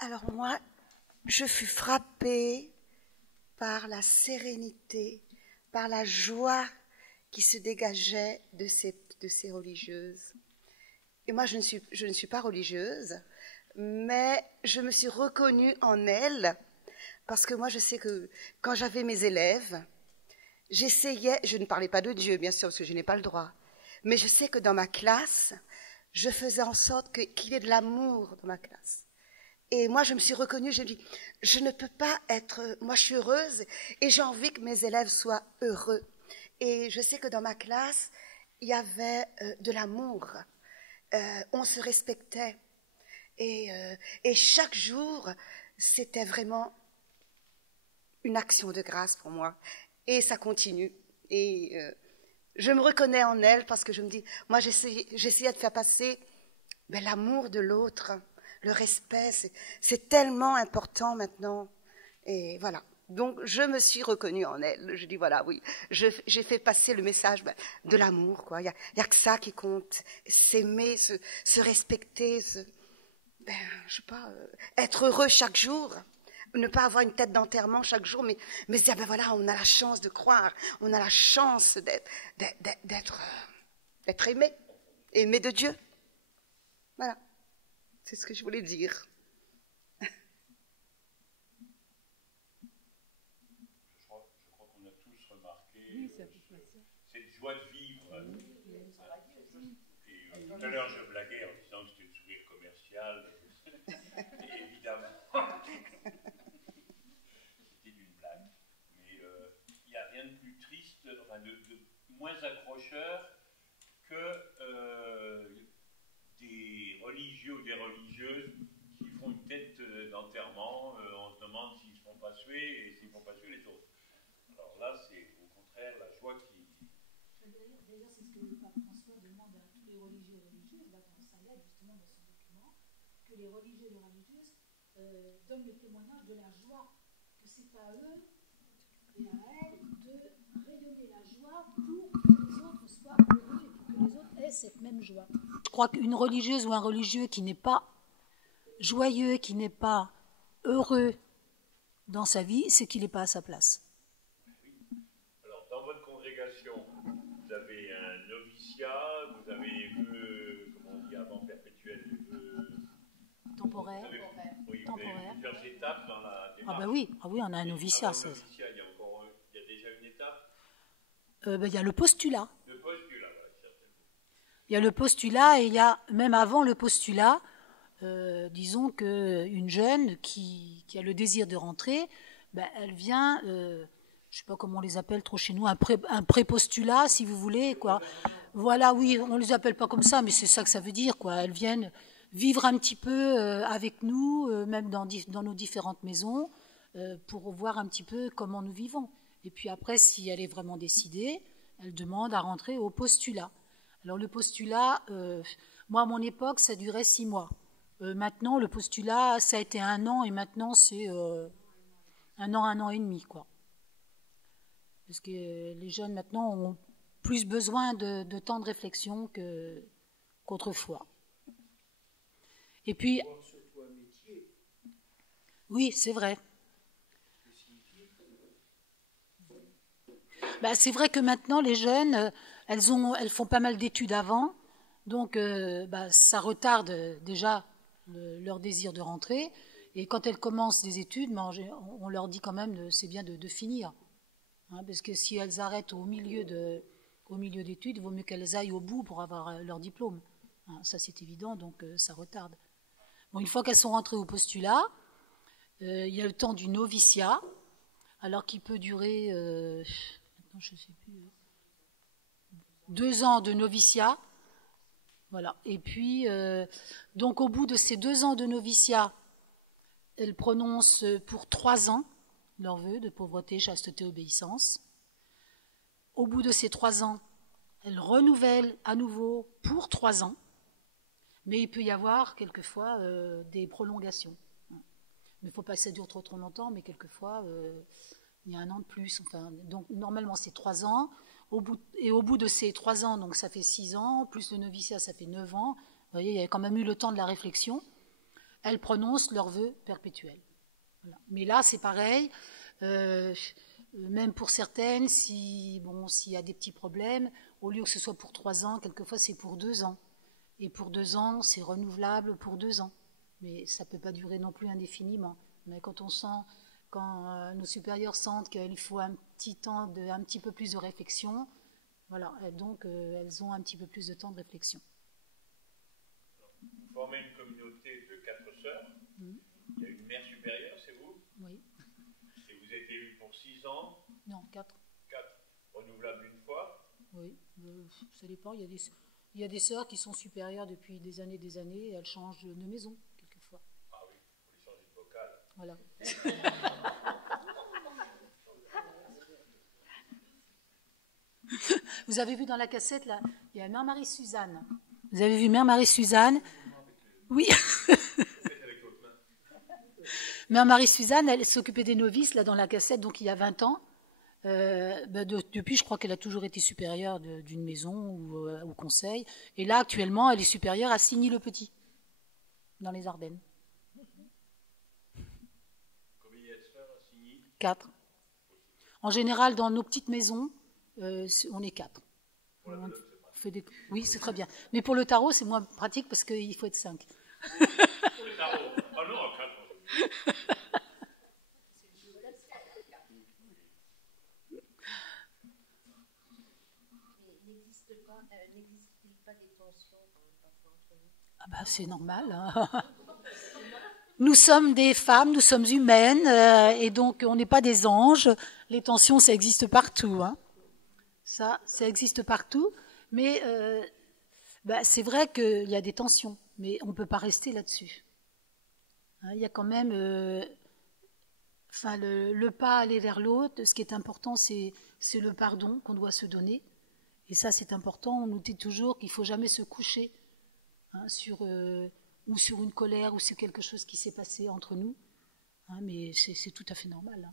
Alors moi, je fus frappée par la sérénité, par la joie qui se dégageait de ces religieuses. Et moi, je ne suis pas religieuse, mais je me suis reconnue en elles, parce que moi, je sais que quand j'avais mes élèves, j'essayais, je ne parlais pas de Dieu, bien sûr, parce que je n'ai pas le droit, mais je sais que dans ma classe, je faisais en sorte qu'il y ait de l'amour dans ma classe. Et moi, je me suis reconnue, je me dis, je ne peux pas être, moi je suis heureuse et j'ai envie que mes élèves soient heureux. Et je sais que dans ma classe, il y avait de l'amour, on se respectait. Et chaque jour, c'était vraiment une action de grâce pour moi. Et ça continue. Et je me reconnais en elle parce que je me dis, moi j'essayais de faire passer l'amour de l'autre, le respect, c'est tellement important maintenant. Et voilà. Donc, je me suis reconnue en elle. Je dis, voilà, oui, j'ai fait passer le message de l'amour, quoi. Il y a que ça qui compte. S'aimer, se respecter, je sais pas, être heureux chaque jour. Ne pas avoir une tête d'enterrement chaque jour, mais se dire, voilà, on a la chance de croire, on a la chance d'être aimé de Dieu. Voilà. C'est ce que je voulais dire. Je crois qu'on a tous remarqué cette joie de vivre. Et tout à l'heure, je blaguais en disant que c'était le sourire commercial. Et évidemment, c'était une blague. Mais il n'y a rien de plus triste, enfin de moins accrocheur que des religieux ou des religieuses qui font une tête d'enterrement, on se demande s'ils ne se font pas suer et s'ils ne font pas suer les autres. Alors là, c'est au contraire la joie qui... D'ailleurs, c'est ce que le pape François demande à tous les religieux et religieuses, là, dans sa lettre, justement, dans son document, que les religieux et les religieuses donnent le témoignage de la joie, que c'est à eux et à elles de rayonner la joie pour que les autres soient heureux et pour que les autres aient cette même joie. Je crois qu'une religieuse ou un religieux qui n'est pas joyeux, qui n'est pas heureux dans sa vie, c'est qu'il n'est pas à sa place. Alors, dans votre congrégation, vous avez un noviciat, vous avez les vœux, comment on dit avant, perpétuels, les vœux... Temporaires. Oui, vous avez plusieurs étapes dans la démarche. Ah oui, on a un noviciat. Dans le noviciat, il y a déjà une étape. Il y a le postulat. Le postulat, oui, certainement. Il y a le postulat et il y a, même avant le postulat, disons qu'une jeune qui a le désir de rentrer, elle vient, je ne sais pas comment on les appelle trop chez nous, un pré-postulat, si vous voulez, quoi. Voilà, oui, on ne les appelle pas comme ça, mais c'est ça que ça veut dire, quoi. Elles viennent vivre un petit peu avec nous, même dans nos différentes maisons, pour voir un petit peu comment nous vivons. Et puis après, si elle est vraiment décidée, elle demande à rentrer au postulat. Alors le postulat, moi à mon époque, ça durait 6 mois. Maintenant, le postulat, ça a été 1 an et maintenant c'est 1 an et demi, quoi. Parce que les jeunes maintenant ont plus besoin de temps de réflexion qu'autrefois. Et puis, oui, c'est vrai. C'est vrai que maintenant les jeunes, elles font pas mal d'études avant, donc ça retarde déjà leur désir de rentrer. Et quand elles commencent des études, on leur dit quand même c'est bien de finir, hein, parce que si elles arrêtent au milieu d'études, il vaut mieux qu'elles aillent au bout pour avoir leur diplôme. Hein, ça c'est évident, donc ça retarde. Bon, une fois qu'elles sont rentrées au postulat, il y a le temps du noviciat, alors qui peut durer, maintenant je ne sais plus, 2 ans de noviciat. Voilà. Et puis, donc au bout de ces 2 ans de noviciat, elles prononcent pour 3 ans leurs vœux de pauvreté, chasteté, obéissance. Au bout de ces 3 ans, elles renouvellent à nouveau pour 3 ans. Mais il peut y avoir quelquefois des prolongations. Mais il ne faut pas que ça dure trop longtemps, mais quelquefois, il y a 1 an de plus. Enfin, donc normalement, c'est 3 ans. Au bout de ces 3 ans, donc ça fait 6 ans, plus le noviciat, ça fait 9 ans. Vous voyez, il y a quand même eu le temps de la réflexion. elles prononcent leurs vœux perpétuels. Voilà. Mais là, c'est pareil. Même pour certaines, s'il y a des petits problèmes, au lieu que ce soit pour 3 ans, quelquefois c'est pour 2 ans. Et pour 2 ans, c'est renouvelable pour 2 ans. Mais ça ne peut pas durer non plus indéfiniment. Mais quand nos supérieurs sentent qu'il faut un petit temps, un petit peu plus de réflexion, voilà, donc elles ont un petit peu plus de temps de réflexion. Vous formez une communauté de 4 sœurs. Il y a une mère supérieure, c'est vous? Oui. Et vous êtes élue pour 6 ans? Non, 4. 4. Renouvelable une fois? Oui, ça dépend. Il y a des sœurs qui sont supérieures depuis des années et elles changent de maison, quelquefois. Ah oui, il faut les changer de vocal. Voilà. Vous avez vu dans la cassette, là, il y a Mère Marie-Suzanne. Vous avez vu Mère Marie-Suzanne? Oui. Mère Marie-Suzanne, elle s'occupait des novices, là, dans la cassette, donc il y a 20 ans. Depuis, je crois qu'elle a toujours été supérieure d'une maison ou au conseil. Et là, actuellement, elle est supérieure à Signy-le-Petit, dans les Ardennes. Combien il y a de sœurs à Signy? 4. En général, dans nos petites maisons, on est 4. Oui, c'est très bien. Mais pour le tarot, c'est moins pratique parce qu'il faut être 5. Pour le tarot? Ah non, 4. N'existe-t-il pas des tensions parfois entre vous? Ah bah, c'est normal. Hein. Nous sommes des femmes, nous sommes humaines, et donc on n'est pas des anges. Les tensions, ça existe partout. Hein. Ça existe partout. Mais c'est vrai qu'il y a des tensions, mais on ne peut pas rester là-dessus. Hein, il y a quand même le pas aller vers l'autre. Ce qui est important, c'est le pardon qu'on doit se donner. Et ça, c'est important. On nous dit toujours qu'il ne faut jamais se coucher sur une colère ou sur quelque chose qui s'est passé entre nous. Hein, mais c'est tout à fait normal. Hein.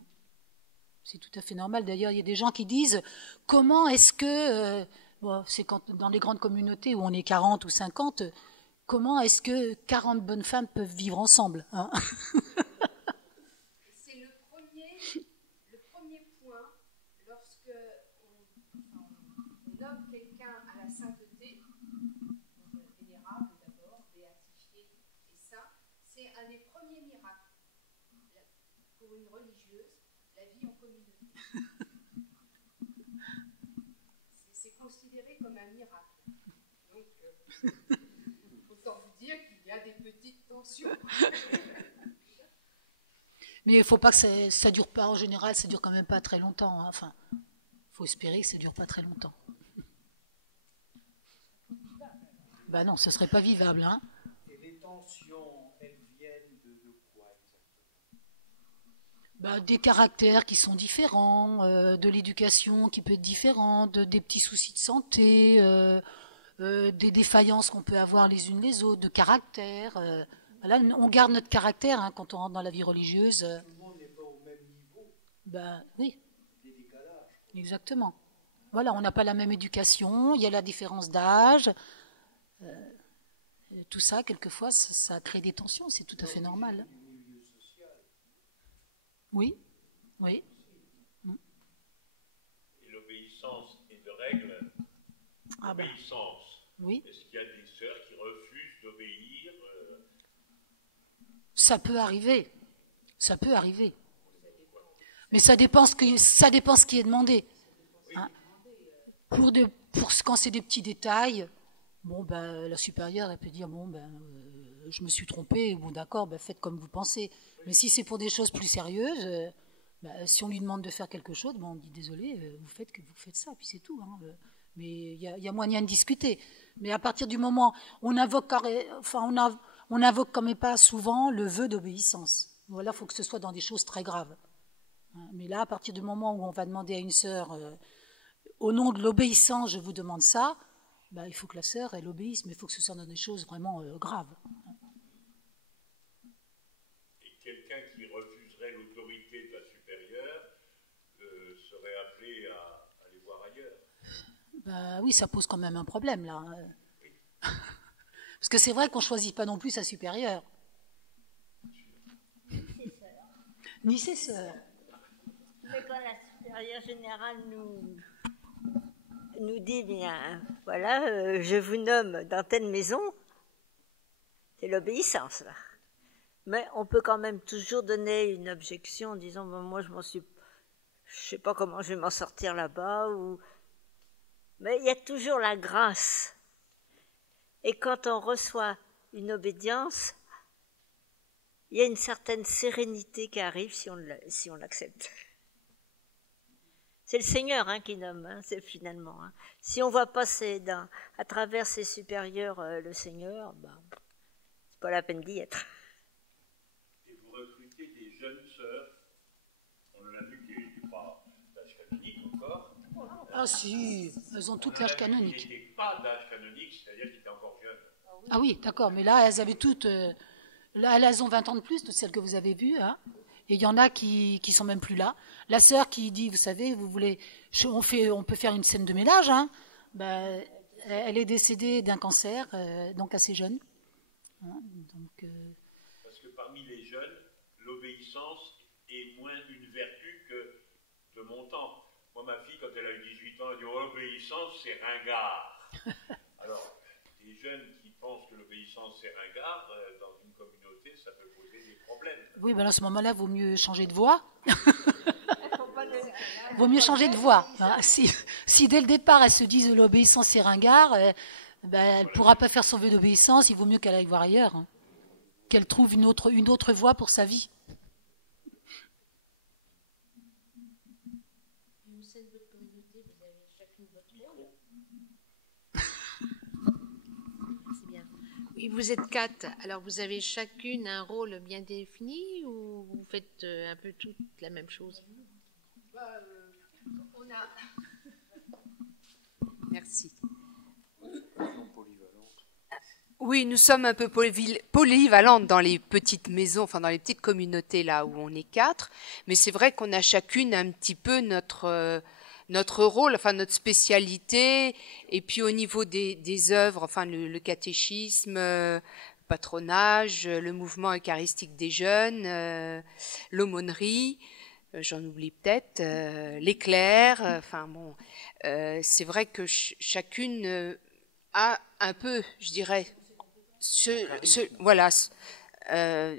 C'est tout à fait normal. D'ailleurs, il y a des gens qui disent comment est-ce que, c'est dans les grandes communautés où on est 40 ou 50, comment est-ce que 40 bonnes femmes peuvent vivre ensemble, hein? C'est le premier point lorsque on nomme quelqu'un à la sainteté, vénérable d'abord, béatifié, et ça, c'est un des premiers miracles pour une religieuse, la vie en communauté. C'est considéré comme un miracle. Donc, autant vous dire qu'il y a des petites tensions. Mais il ne faut pas que ça dure pas, en général, ça dure quand même pas très longtemps. Hein. Enfin, il faut espérer que ça dure pas très longtemps. Ben non, ce serait pas vivable. Hein. Et les tensions, elles viennent de quoi exactement? Des caractères qui sont différents, de l'éducation qui peut être différente, des petits soucis de santé, des défaillances qu'on peut avoir les unes les autres, de caractère. Là, on garde notre caractère hein, quand on rentre dans la vie religieuse. Tout le monde n'est pas au même niveau. Oui. Des décalages. Exactement. Voilà, on n'a pas la même éducation, il y a la différence d'âge. Tout ça, quelquefois, ça crée des tensions, c'est tout à fait normal. Du milieu social. Oui. Et l'obéissance est de règle. L'obéissance. Oui. Est-ce qu'il y a des sœurs qui refusent d'obéir? Ça peut arriver. Mais ça dépend ce qui est demandé. Hein. Quand c'est des petits détails, la supérieure, elle peut dire, je me suis trompée, d'accord, faites comme vous pensez. Mais si c'est pour des choses plus sérieuses, si on lui demande de faire quelque chose, on dit, désolé, vous faites ça, puis c'est tout. Hein. Mais il y a moyen de discuter. Mais à partir du moment, on invoque quand même pas souvent le vœu d'obéissance. Voilà, il faut que ce soit dans des choses très graves. Mais là, à partir du moment où on va demander à une sœur, au nom de l'obéissance, je vous demande ça, il faut que la sœur, elle obéisse, mais il faut que ce soit dans des choses vraiment graves. Et quelqu'un qui refuserait l'autorité de la supérieure serait appelé à aller voir ailleurs. Oui, ça pose quand même un problème, là. Parce que c'est vrai qu'on ne choisit pas non plus sa supérieure. ni ses sœurs. Mais quand la supérieure générale nous dit, bien, voilà, je vous nomme dans telle maison, c'est l'obéissance, là. Mais on peut quand même toujours donner une objection en disant, bon, moi, je sais pas comment je vais m'en sortir là-bas, mais il y a toujours la grâce. Et quand on reçoit une obédience, il y a une certaine sérénité qui arrive si on l'accepte. C'est le Seigneur qui nomme, c'est finalement. Si on voit passer à travers ses supérieurs le Seigneur, c'est pas la peine d'y être. Et vous recrutez des jeunes sœurs, on a vu qu'il n'était pas d'âge canonique encore. Ah si, elles ont toutes l'âge canonique. Il n'était pas d'âge canonique, c'est-à-dire qu'il était encore jeune. Ah oui, d'accord, mais là, elles avaient toutes... là, elles ont 20 ans de plus, toutes celles que vous avez vues, hein. Et il y en a qui sont même plus là. La sœur qui dit, vous savez, vous voulez, on peut faire une scène de ménage, hein. Elle est décédée d'un cancer, donc assez jeune. Hein, donc, Parce que parmi les jeunes, l'obéissance est moins une vertu que de mon temps. Moi, ma fille, quand elle a eu 18 ans, elle dit oh, l'obéissance, c'est ringard. Alors, des jeunes qui pensent que l'obéissance, c'est ringard, dans une communauté, ça peut poser des problèmes. Oui, à ce moment-là, il vaut mieux changer de voix. Vaut mieux changer de voix. Si dès le départ, elles se disent l'obéissance, c'est ringard, elle ne pourra pas faire son vœu d'obéissance, il vaut mieux qu'elle aille voir ailleurs. Hein. Qu'elle trouve une autre voie pour sa vie. Au sein de votre communauté, vous avez chacune votre rôle. C'est bien. Oui, vous êtes 4, alors vous avez chacune un rôle bien défini ou vous faites un peu toutes la même chose? On a... Merci. Oui, nous sommes un peu polyvalentes dans les petites maisons, enfin dans les petites communautés là où on est 4, mais c'est vrai qu'on a chacune un petit peu notre rôle, enfin notre spécialité, et puis au niveau des œuvres, enfin le catéchisme, patronage, le mouvement eucharistique des jeunes, l'aumônerie, j'en oublie peut-être, l'éclair, enfin bon, c'est vrai que chacune a un peu, je dirais, voilà,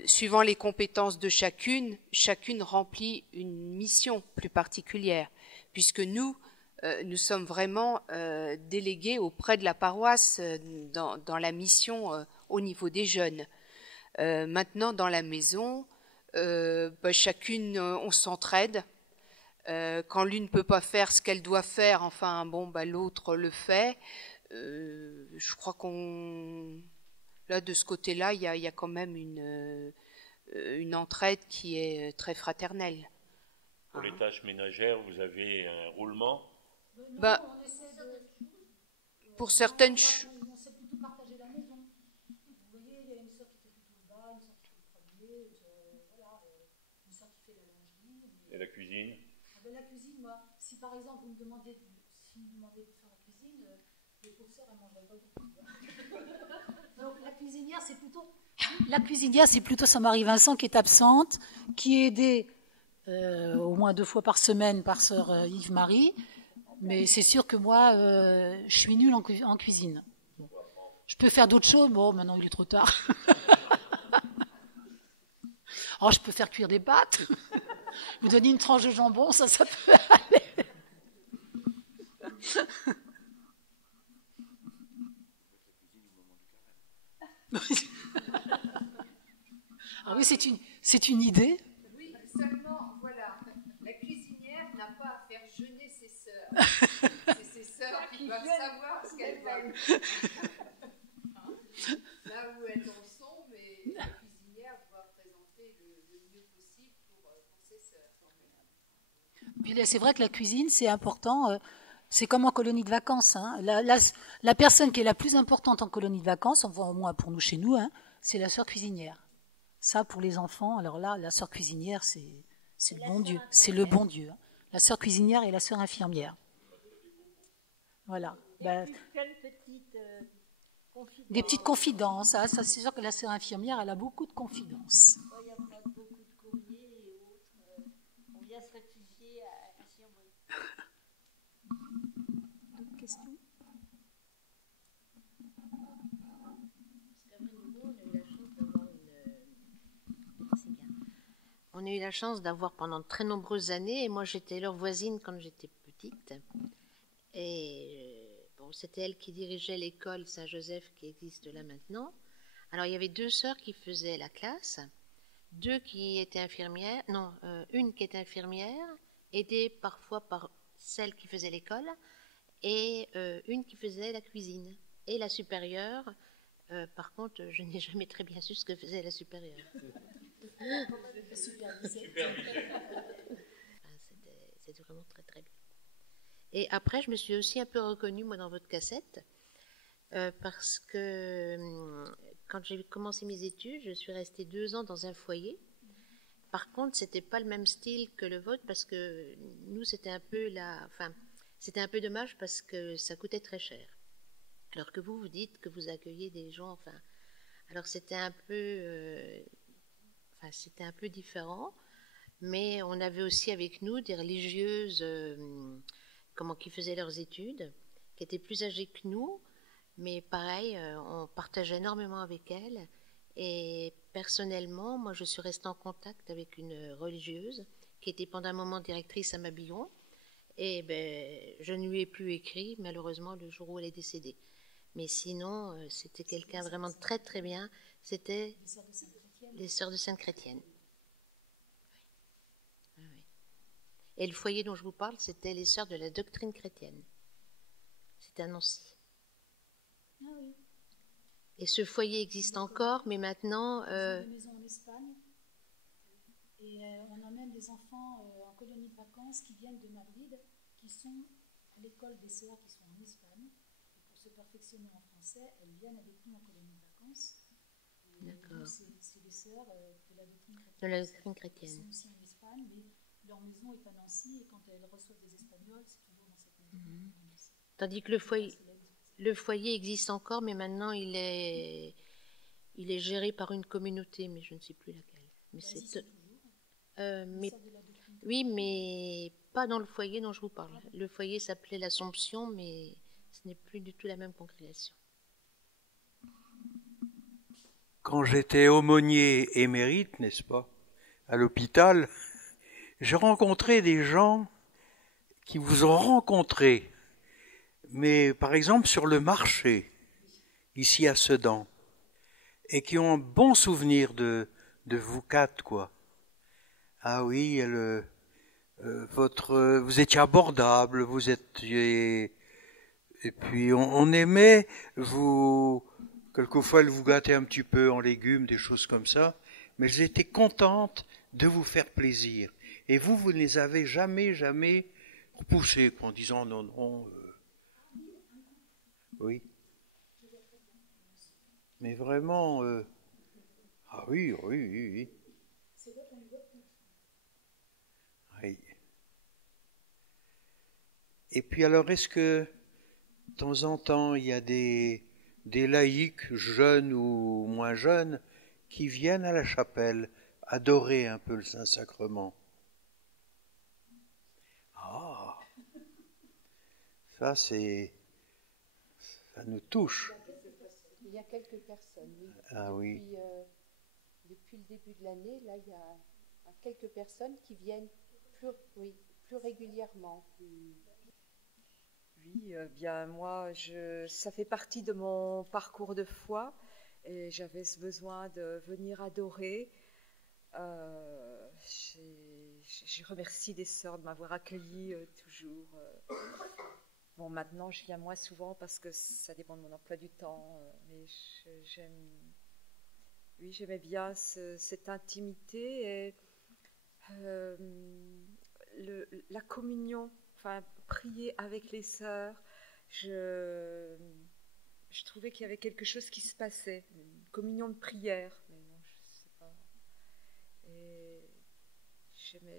suivant les compétences de chacune remplit une mission plus particulière, puisque nous sommes vraiment délégués auprès de la paroisse dans la mission au niveau des jeunes. Maintenant, dans la maison, chacune, on s'entraide. Quand l'une ne peut pas faire ce qu'elle doit faire, enfin bon, l'autre le fait. Je crois là, de ce côté-là, il y a quand même une entraide qui est très fraternelle. Pour les tâches ménagères, vous avez un roulement? Pour certaines choses. On sait plutôt partager la maison. Vous voyez, il y a une sœur qui fait plutôt le bas, une sœur qui fait le premier, voilà, une sœur qui fait la lingerie. Et la cuisine? La cuisine, moi, si par exemple vous me demandez de faire la cuisine, les pauvres sœurs, elles mangeraient pas beaucoup. Donc la cuisinière, c'est plutôt sa Marie Vincent qui est absente, qui est aidée au moins 2 fois par semaine par sœur Yves-Marie. Mais c'est sûr que moi, je suis nulle en cuisine. Bon. Je peux faire d'autres choses, bon, maintenant il est trop tard. Alors, je peux faire cuire des pâtes. Vous donnez une tranche de jambon, ça peut aller. Ah oui, c'est une idée. Oui, seulement, voilà, la cuisinière n'a pas à faire jeûner ses sœurs. C'est ses sœurs qui doivent savoir ce qu'elles veulent. Là où elles en sont, mais la cuisinière doit présenter le mieux possible pour ses sœurs. Puis c'est vrai que la cuisine, c'est important. C'est comme en colonie de vacances. Hein. La personne qui est la plus importante en colonie de vacances, au moins pour nous chez nous, hein, c'est la sœur cuisinière. Ça, pour les enfants, alors là, la sœur cuisinière, c'est le bon Dieu. C'est le bon Dieu. Hein. La sœur cuisinière et la sœur infirmière. Voilà. Des petites confidences. Ça, c'est sûr que la sœur infirmière, elle a beaucoup de confidences. Il y a pas beaucoup de courriers et autres. question. On a eu la chance d'avoir pendant de très nombreuses années, et moi j'étais leur voisine quand j'étais petite, et bon, c'était elle qui dirigeait l'école Saint-Joseph qui existe là maintenant. Alors il y avait 2 sœurs qui faisaient la classe, 2 qui étaient infirmières, non, une qui était infirmière, aidée parfois par celle qui faisait l'école, et une qui faisait la cuisine. Et la supérieure, par contre, je n'ai jamais très bien su ce que faisait la supérieure. C'était vraiment très très bien. Et après, je me suis aussi un peu reconnue, moi, dans votre cassette, parce que quand j'ai commencé mes études, je suis restée 2 ans dans un foyer. Par contre, c'était pas le même style que le vôtre, parce que nous, c'était un peu c'était un peu dommage parce que ça coûtait très cher. Alors que vous dites que vous accueillez des gens, alors c'était un peu c'était un peu différent, mais on avait aussi avec nous des religieuses qui faisaient leurs études, qui étaient plus âgées que nous, mais pareil, on partageait énormément avec elles. Et personnellement, moi je suis restée en contact avec une religieuse qui était pendant un moment directrice à Mabillon, et je ne lui ai plus écrit, malheureusement, le jour où elle est décédée. Mais sinon, c'était quelqu'un vraiment de très très bien. C'était les Sœurs de Sainte-Chrétienne. Oui. Oui. Et le foyer dont je vous parle, c'était les Sœurs de la Doctrine chrétienne. C'était à Nancy. Ah oui. Et ce foyer existe encore, mais maintenant... Ils ont des maisons en Espagne. Et on a même des enfants en colonie de vacances qui viennent de Madrid, qui sont à l'école des sœurs qui sont en Espagne. Et pour se perfectionner en français, elles viennent avec nous en colonie de vacances. D'accord. C'est des sœurs de la doctrine chrétienne. De la doctrine chrétienne. Elles sont aussi en Espagne, mais leur maison est à Nancy, et quand elles reçoivent des Espagnols, c'est toujours dans cette maison. Tandis que le foyer existe encore, mais maintenant il est géré par une communauté, mais je ne sais plus laquelle. Mais oui, mais pas dans le foyer dont je vous parle. Le foyer s'appelait l'Assomption, mais ce n'est plus du tout la même congrégation. Quand j'étais aumônier émérite, n'est-ce pas, à l'hôpital, j'ai rencontré des gens qui vous ont rencontré, mais par exemple sur le marché, ici à Sedan, et qui ont un bon souvenir de vous 4, quoi. Ah oui, vous étiez abordable, vous étiez... Et puis on aimait vous... Quelquefois, elle vous gâtait un petit peu en légumes, des choses comme ça, mais elles étaient contentes de vous faire plaisir. Et vous ne les avez jamais repoussées en disant non. Oui. Mais vraiment, ah oui. Oui. Et puis alors, est-ce que de temps en temps, il y a des laïcs, jeunes ou moins jeunes, qui viennent à la chapelle adorer un peu le Saint-Sacrement? Ah, ça nous touche. Il y a quelques personnes, oui. Ah oui. Depuis le début de l'année, là, il y a quelques personnes qui viennent plus régulièrement. Oui, bien moi, ça fait partie de mon parcours de foi et j'avais ce besoin de venir adorer. Je remercie les sœurs de m'avoir accueillie toujours. Bon, maintenant, je viens moins souvent parce que ça dépend de mon emploi du temps, mais j'aimais bien cette intimité et la communion. Enfin, prier avec les sœurs, je trouvais qu'il y avait quelque chose qui se passait, une communion de prière, mais bon, je sais pas. Et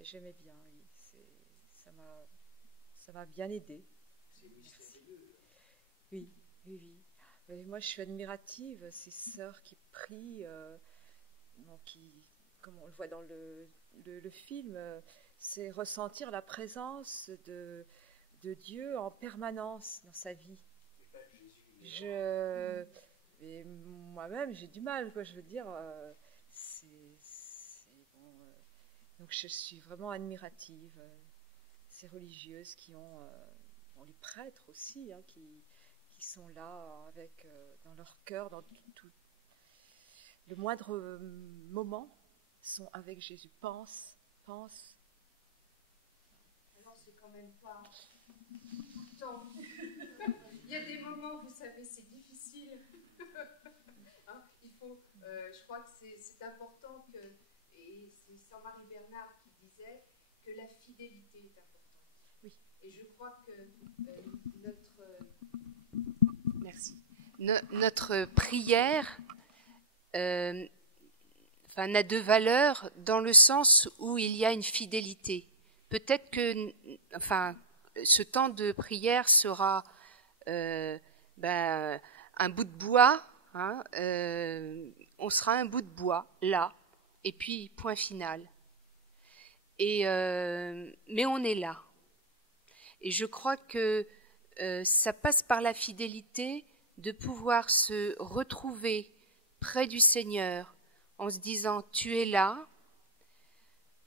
j'aimais bien, oui. Ça m'a bien aidée. Oui. Mais moi, je suis admirative, ces sœurs qui prient, comme on le voit dans le film, c'est ressentir la présence de de Dieu en permanence dans sa vie. Et moi-même, j'ai du mal, quoi. Je veux dire, bon, donc je suis vraiment admirative. Ces religieuses qui ont, bon, les prêtres aussi, hein, qui sont là avec dans leur cœur, dans tout le moindre moment, sont avec Jésus. Pense. Alors c'est quand même pas tout le temps. Il y a des moments, vous savez, c'est difficile. Hein, il faut, je crois que c'est important que, et c'est Saint Marie Bernard qui disait que la fidélité est importante. Oui. Et je crois que notre prière n'a de valeur dans le sens où il y a une fidélité. Peut-être que ce temps de prière sera un bout de bois, hein, on sera un bout de bois là, et puis point final. Mais on est là. Et je crois que ça passe par la fidélité de pouvoir se retrouver près du Seigneur en se disant « Tu es là,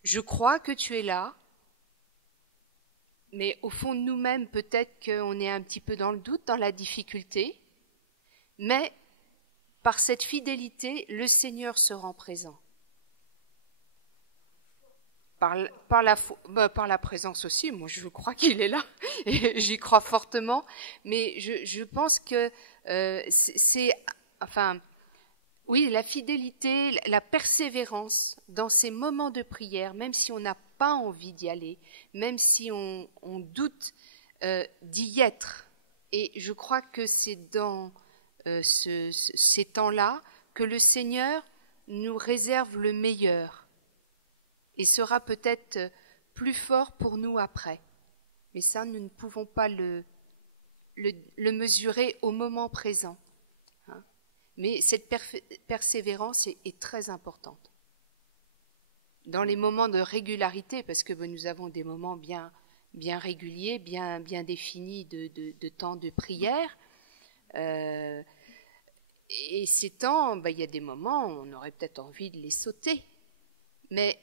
je crois que tu es là », mais au fond de nous-mêmes, peut-être qu'on est un petit peu dans le doute, dans la difficulté, mais par cette fidélité, le Seigneur se rend présent. Par la présence aussi, moi je crois qu'il est là, et j'y crois fortement, mais je pense que oui, la fidélité, la persévérance dans ces moments de prière, même si on n'a pas envie d'y aller, même si on doute d'y être. Et je crois que c'est dans ces temps-là que le Seigneur nous réserve le meilleur et sera peut-être plus fort pour nous après. Mais ça, nous ne pouvons pas le mesurer au moment présent. Hein. Mais cette persévérance est très importante. Dans les moments de régularité, parce que nous avons des moments bien réguliers, bien définis de temps de prière, et ces temps, il y a des moments où on aurait peut-être envie de les sauter. Mais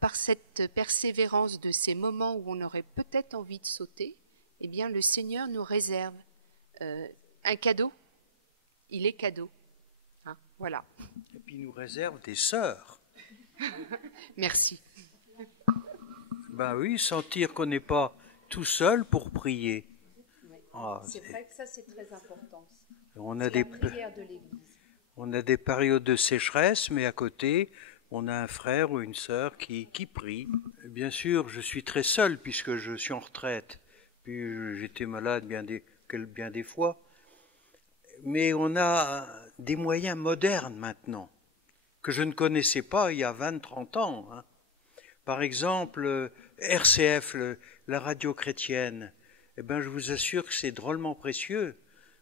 par cette persévérance de ces moments où on aurait peut-être envie de sauter, eh bien le Seigneur nous réserve un cadeau. Il est cadeau. Hein, voilà. Et puis il nous réserve des sœurs. Merci. Ben oui, sentir qu'on n'est pas tout seul pour prier. Oui. Ah, c'est vrai que ça c'est très important. On a la prière de l'Église. On a des périodes de sécheresse, mais à côté, on a un frère ou une sœur qui prie. Bien sûr, je suis très seul puisque je suis en retraite. Puis j'étais malade bien des fois. Mais on a des moyens modernes maintenant que je ne connaissais pas il y a 20-30 ans. Hein. Par exemple, RCF, la radio chrétienne. Eh ben, je vous assure que c'est drôlement précieux.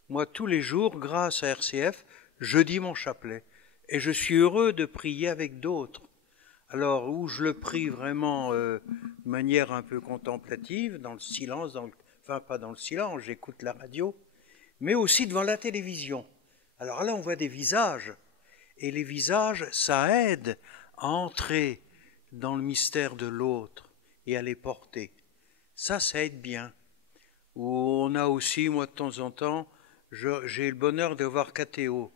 Moi, tous les jours, grâce à RCF, je dis mon chapelet. Et je suis heureux de prier avec d'autres. Alors, où je le prie vraiment de manière un peu contemplative, dans le silence, pas dans le silence, j'écoute la radio, mais aussi devant la télévision. Alors là, on voit des visages. Et les visages, ça aide à entrer dans le mystère de l'autre et à les porter. Ça aide bien. Ou on a aussi, moi, de temps en temps, j'ai le bonheur de voir Cathéo.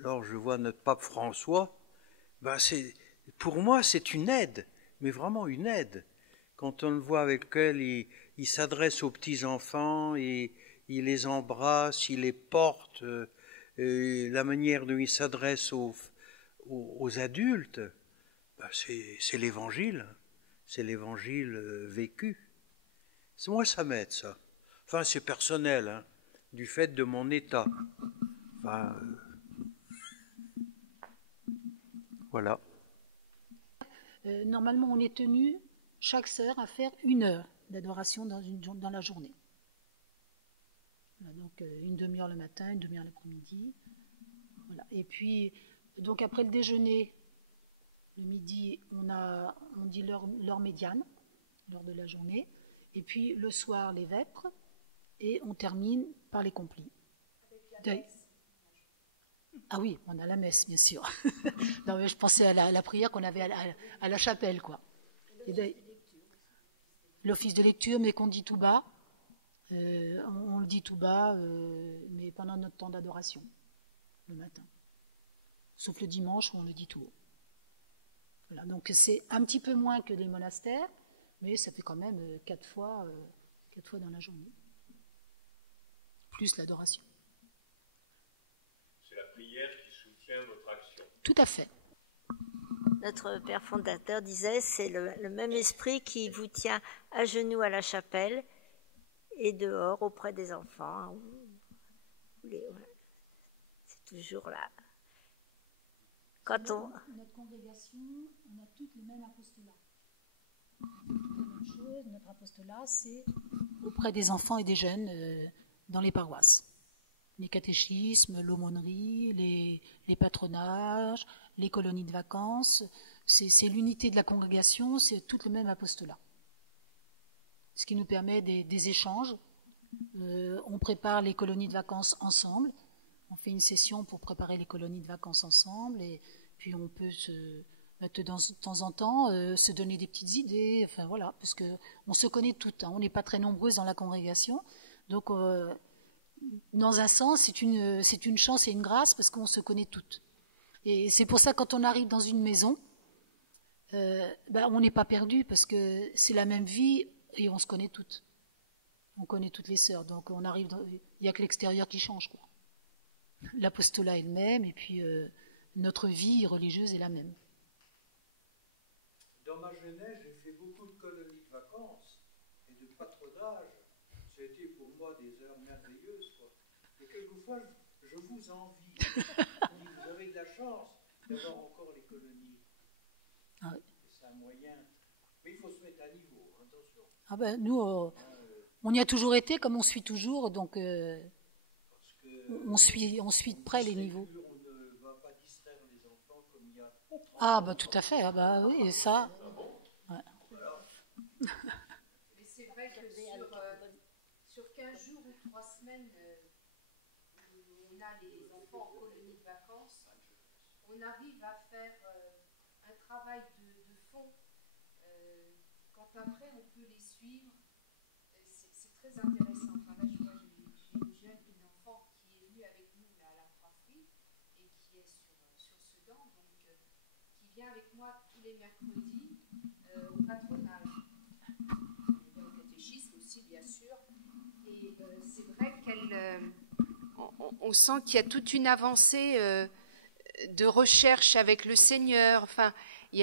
Alors je vois notre pape François, pour moi c'est une aide, mais vraiment une aide. Quand on le voit avec lequel il s'adresse aux petits-enfants, et il les embrasse, il les porte, la manière dont il s'adresse aux adultes, c'est l'évangile vécu. Moi ça m'aide ça. Enfin c'est personnel, hein, du fait de mon état. Voilà. Normalement, on est tenu, chaque sœur, à faire 1 heure d'adoration dans la journée. Voilà, donc, une demi-heure le matin, une demi-heure l'après-midi. Voilà. Et puis, donc après le déjeuner, le midi, on dit l'heure médiane, l'heure de la journée. Et puis le soir, les vêpres. Et on termine par les complis. Ah oui, on a la messe, bien sûr. Non, mais je pensais à la prière qu'on avait à la chapelle, quoi. L'office de lecture, mais qu'on dit tout bas. On le dit tout bas, mais pendant notre temps d'adoration, le matin. Sauf le dimanche où on le dit tout haut. Voilà, donc c'est un petit peu moins que les monastères, mais ça fait quand même 4 fois dans la journée. Plus l'adoration. C'est la prière qui soutient votre action. Tout à fait. Notre père fondateur disait, c'est le même esprit qui vous tient à genoux à la chapelle et dehors auprès des enfants. C'est toujours là. Notre congrégation, on a toutes les mêmes apostolats. La même chose, notre apostolat, c'est auprès des enfants et des jeunes dans les paroisses. Les catéchismes, l'aumônerie, les patronages, les colonies de vacances. C'est l'unité de la congrégation, c'est tout le même apostolat. Ce qui nous permet des échanges. On prépare les colonies de vacances ensemble. On fait une session pour préparer les colonies de vacances ensemble. Et puis on peut de temps en temps se donner des petites idées. Enfin voilà, parce qu'on se connaît toutes. On n'est pas très nombreuses dans la congrégation. Donc, dans un sens, c'est une chance et une grâce parce qu'on se connaît toutes. Et c'est pour ça que quand on arrive dans une maison, on n'est pas perdu parce que c'est la même vie et on se connaît toutes. On connaît toutes les sœurs. Donc, il n'y a que l'extérieur qui change, quoi. L'apostolat est le même et puis notre vie religieuse est la même. Dans ma jeunesse, j'ai fait beaucoup de colonies de vacances et de patronage. C'était pour moi des heures merveilleuses, quoi. Et quelquefois, je vous envie. Vous avez de la chance d'avoir encore les colonies. Ah oui. C'est un moyen. Mais il faut se mettre à niveau, attention. Ah ben, nous, on y a toujours été, comme on suit toujours, donc on suit de près les niveaux. On ne va pas distraire les enfants comme il y a 30 ans. Ah bah tout à fait, ah bah oui, ça. Ouais. Mais c'est vrai que sur 15 jours ou 3 semaines où on a les enfants en colonie de vacances, on arrive à faire un travail de fond. Quand après on peut les suivre, c'est très intéressant. Enfin, là, j'ai une enfant qui est venue avec nous là, à la Croix-Fruit et qui est sur Sedan, donc qui vient avec moi tous les mercredis au patronage. Au catéchisme aussi, bien sûr. Et c'est vrai on sent qu'il y a toute une avancée de recherche avec le Seigneur. Enfin, il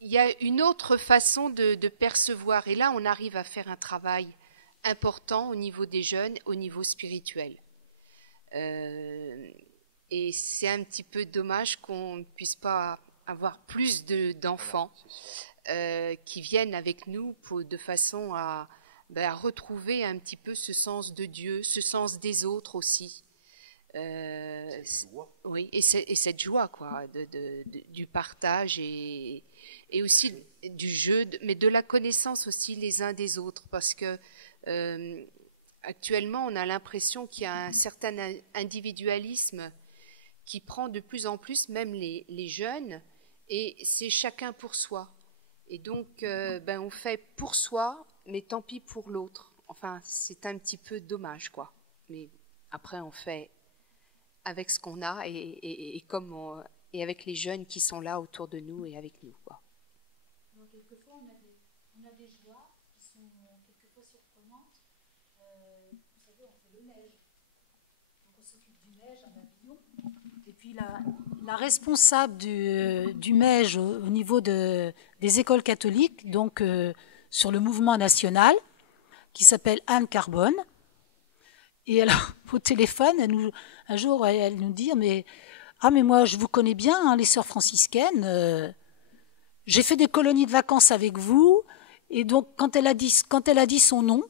y a une autre façon de percevoir. Et là, on arrive à faire un travail important au niveau des jeunes, au niveau spirituel. Et c'est un petit peu dommage qu'on ne puisse pas avoir plus d'enfants qui viennent avec nous de façon à retrouver un petit peu ce sens de Dieu, ce sens des autres aussi. Oui, et cette joie, quoi, du partage et aussi du jeu, mais de la connaissance aussi les uns des autres, parce que actuellement, on a l'impression qu'il y a un certain individualisme qui prend de plus en plus, même les jeunes, et c'est chacun pour soi. Et donc, on fait pour soi, mais tant pis pour l'autre. Enfin, c'est un petit peu dommage, quoi. Mais après, on fait avec ce qu'on a et avec les jeunes qui sont là autour de nous et avec nous, quoi. Alors, quelquefois, on a des joies qui sont quelquefois surprenantes. Vous savez, on fait le neige. Donc, on s'occupe du neige à Avignon. Et puis, la responsable du MEJ au niveau des écoles catholiques, donc sur le mouvement national, qui s'appelle Anne Carbone. Et alors, au téléphone, un jour, elle nous dit mais moi, je vous connais bien, hein, les sœurs franciscaines. J'ai fait des colonies de vacances avec vous. Et donc, quand elle a dit son nom,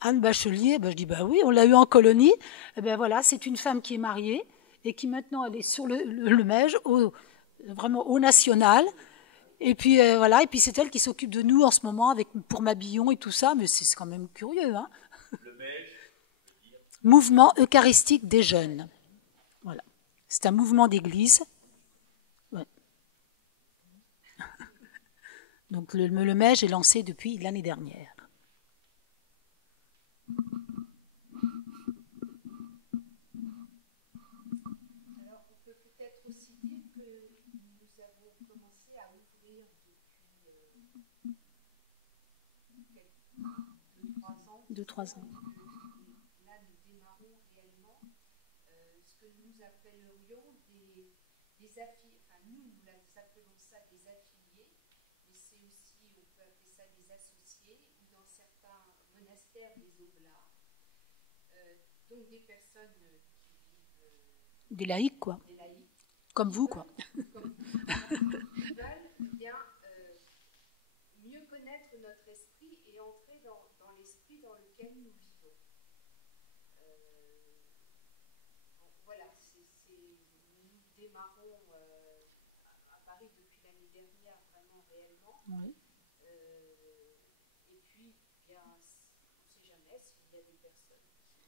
Anne Bachelier, je dis oui, on l'a eu en colonie. Et voilà, c'est une femme qui est mariée et qui maintenant elle est sur le MEJ, vraiment au national. Et puis voilà, et puis c'est elle qui s'occupe de nous en ce moment pour Mabillon et tout ça, mais c'est quand même curieux. Hein. Mouvement eucharistique des jeunes. Voilà. C'est un mouvement d'église. Ouais. Donc le MEJ est lancé depuis l'année dernière. Alors on peut peut-être aussi dire que nous avons commencé à ouvrir depuis 2-3 ans. Là nous démarrons réellement ce que nous appellerions des affiliés. Enfin nous appelons ça des affiliés, mais c'est aussi, on peut appeler ça des associés, ou dans certains monastères des oblats. Donc des personnes qui vivent... Des laïcs, quoi. Des laïcs. Comme vous, quoi. Comme vous. Qui veulent bien mieux connaître notre esprit et entrer dans l'esprit dans lequel nous vivons. Voilà, nous démarrons à Paris depuis l'année dernière, vraiment réellement. Oui. Et puis, bien, on ne sait jamais s'il y a des personnes qui ont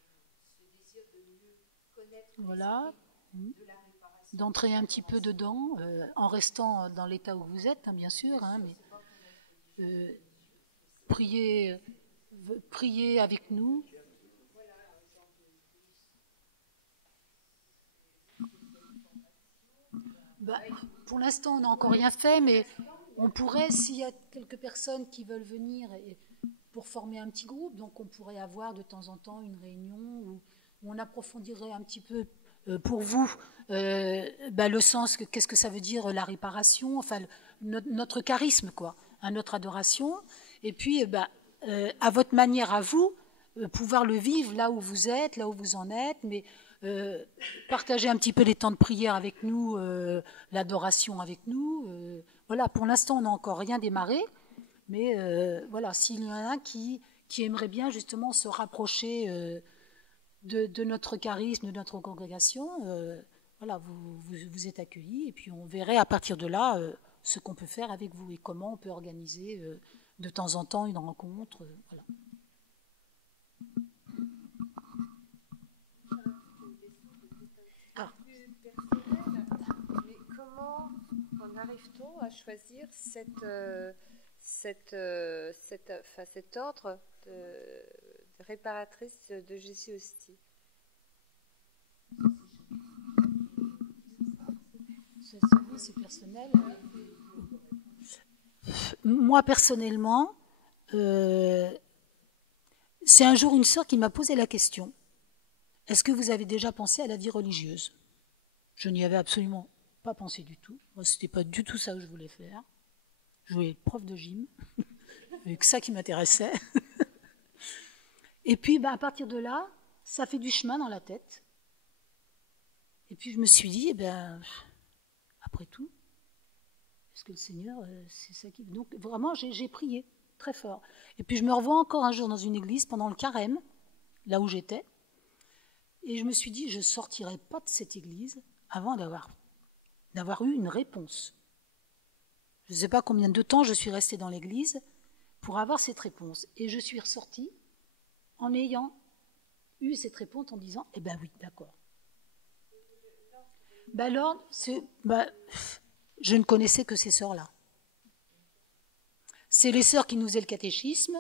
ce désir de mieux connaître Voilà. de la réparation. D'entrer un petit peu dedans, en restant dans l'état où vous êtes, hein, bien sûr, hein, mais priez avec nous. Bah, pour l'instant, on n'a encore rien fait, mais on pourrait, s'il y a quelques personnes qui veulent venir pour former un petit groupe, donc on pourrait avoir de temps en temps une réunion où on approfondirait un petit peu pour vous le sens, qu'est-ce que ça veut dire la réparation, enfin notre charisme, quoi, hein, notre adoration, et puis à votre manière à vous, pouvoir le vivre là où vous êtes, là où vous en êtes, mais partager un petit peu les temps de prière avec nous, l'adoration avec nous. Voilà, pour l'instant, on n'a encore rien démarré, mais voilà, s'il y en a un qui aimerait bien justement se rapprocher de notre charisme, de notre congrégation, voilà, vous êtes accueillis, et puis on verrait à partir de là ce qu'on peut faire avec vous et comment on peut organiser de temps en temps une rencontre. Voilà. Mais comment en arrive-t-on à choisir cet ordre de réparatrice de Jésus Hostie? C'est personnel. Moi, personnellement, c'est un jour une sœur qui m'a posé la question. Est-ce que vous avez déjà pensé à la vie religieuse? Je n'y avais absolument pas pensé du tout. Moi, c'était pas du tout ça que je voulais faire. Je voulais être prof de gym. Il n'y avait que ça qui m'intéressait. Et puis, à partir de là, ça fait du chemin dans la tête. Et puis, je me suis dit, après tout, est-ce que le Seigneur, c'est ça qui... Donc, vraiment, j'ai prié très fort. Et puis, je me revois encore un jour dans une église pendant le carême, là où j'étais. Et je me suis dit, je ne sortirai pas de cette église avant d'avoir eu une réponse. Je ne sais pas combien de temps je suis restée dans l'église pour avoir cette réponse. Et je suis ressortie en ayant eu cette réponse en disant, eh bien oui, d'accord. Alors, je ne connaissais que ces sœurs-là. C'est les sœurs qui nous faisaient le catéchisme.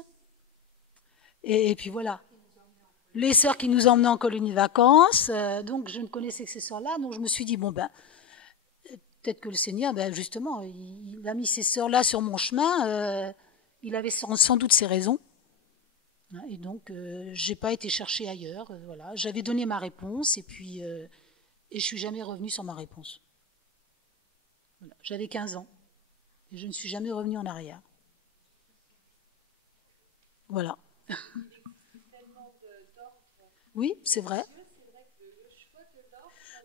Et puis voilà. Les sœurs qui nous emmenaient en colonie de vacances, donc je ne connaissais que ces sœurs-là, donc je me suis dit, peut-être que le Seigneur, justement, il a mis ces sœurs-là sur mon chemin, il avait sans doute ses raisons, et donc je n'ai pas été chercher ailleurs, voilà. J'avais donné ma réponse, et puis je ne suis jamais revenue sur ma réponse. Voilà. J'avais 15 ans, et je ne suis jamais revenue en arrière. Voilà. Oui, c'est vrai.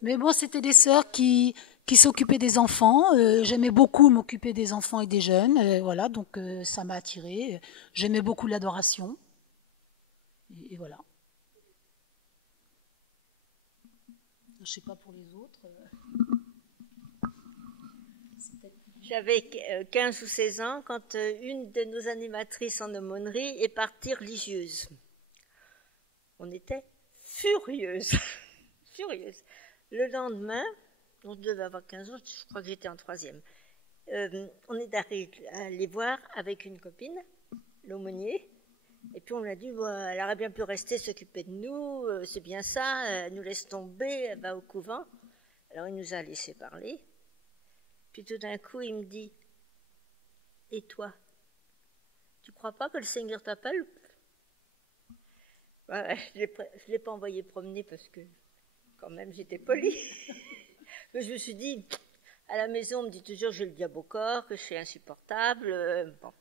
Mais bon, c'était des sœurs qui s'occupaient des enfants. J'aimais beaucoup m'occuper des enfants et des jeunes. Voilà, donc ça m'a attirée. J'aimais beaucoup l'adoration. Et voilà. Je ne sais pas pour les autres. J'avais 15 ou 16 ans quand une de nos animatrices en aumônerie est partie religieuse. On était furieuses. Furieuses. Le lendemain, on devait avoir 15 ans, je crois que j'étais en 3e. On est allé voir avec une copine, l'aumônier, et puis on a dit, elle aurait bien pu rester s'occuper de nous, c'est bien ça, elle nous laisse tomber, elle va au couvent. Alors il nous a laissé parler. Puis tout d'un coup, il me dit, et toi, tu crois pas que le Seigneur t'appelle? Ouais, je l'ai pas envoyé promener parce que quand même j'étais polie. Mais je me suis dit, à la maison on me dit toujours que j'ai le diable au corps, que je suis insupportable. Bon.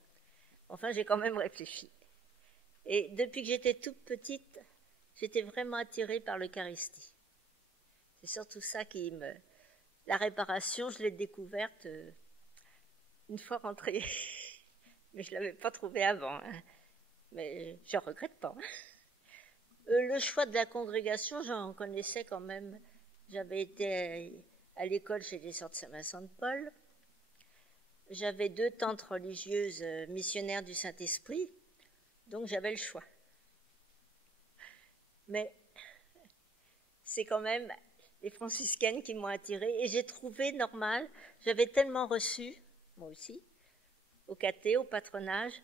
Enfin, j'ai quand même réfléchi. Et depuis que j'étais toute petite, j'étais vraiment attirée par l'Eucharistie. C'est surtout ça qui me... La réparation, je l'ai découverte une fois rentrée. Mais je ne l'avais pas trouvée avant. Hein. Mais je ne regrette pas. Le choix de la congrégation, j'en connaissais quand même. J'avais été à l'école chez les Sœurs de Saint-Vincent de Paul. J'avais 2 tantes religieuses missionnaires du Saint-Esprit, donc j'avais le choix. Mais c'est quand même les franciscaines qui m'ont attirée et j'ai trouvé normal, j'avais tellement reçu, moi aussi, au caté, au patronage,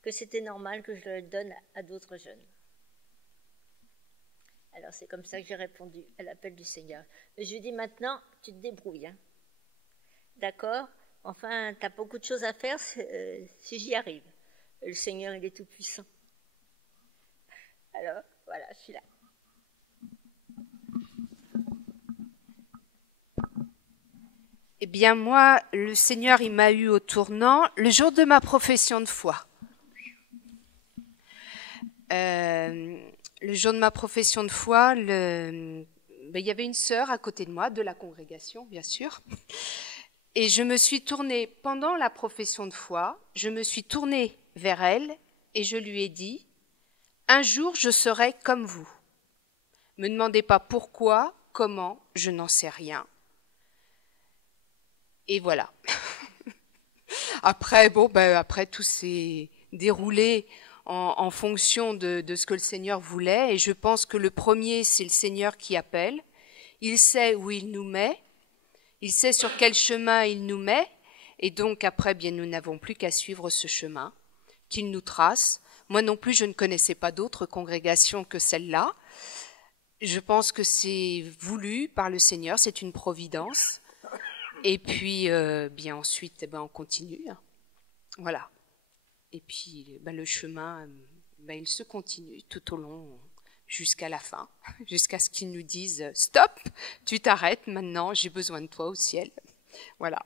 que c'était normal que je le donne à d'autres jeunes. Alors c'est comme ça que j'ai répondu à l'appel du Seigneur. Mais je lui dis maintenant, tu te débrouilles. Hein. D'accord? Enfin, tu as beaucoup de choses à faire si j'y arrive. Le Seigneur, il est tout puissant. Alors, voilà, je suis là. Eh bien, moi, le Seigneur, il m'a eu au tournant le jour de ma profession de foi. Le jour de ma profession de foi, il y avait une sœur à côté de moi, de la congrégation, bien sûr. Et je me suis tournée, pendant la profession de foi, je me suis tournée vers elle et je lui ai dit, « Un jour, je serai comme vous. Me demandez pas pourquoi, comment, je n'en sais rien. » Et voilà. Après, après tout s'est déroulé en fonction de ce que le Seigneur voulait. Et je pense que le premier, c'est le Seigneur qui appelle. Il sait où il nous met. Il sait sur quel chemin il nous met. Et donc après, bien, nous n'avons plus qu'à suivre ce chemin qu'il nous trace. Moi non plus, je ne connaissais pas d'autres congrégations que celle-là. Je pense que c'est voulu par le Seigneur, c'est une providence. Et puis, bien ensuite, on continue. Voilà. Et puis, le chemin, il se continue tout au long, jusqu'à la fin, jusqu'à ce qu'ils nous disent « Stop, tu t'arrêtes maintenant, j'ai besoin de toi au ciel. » Voilà.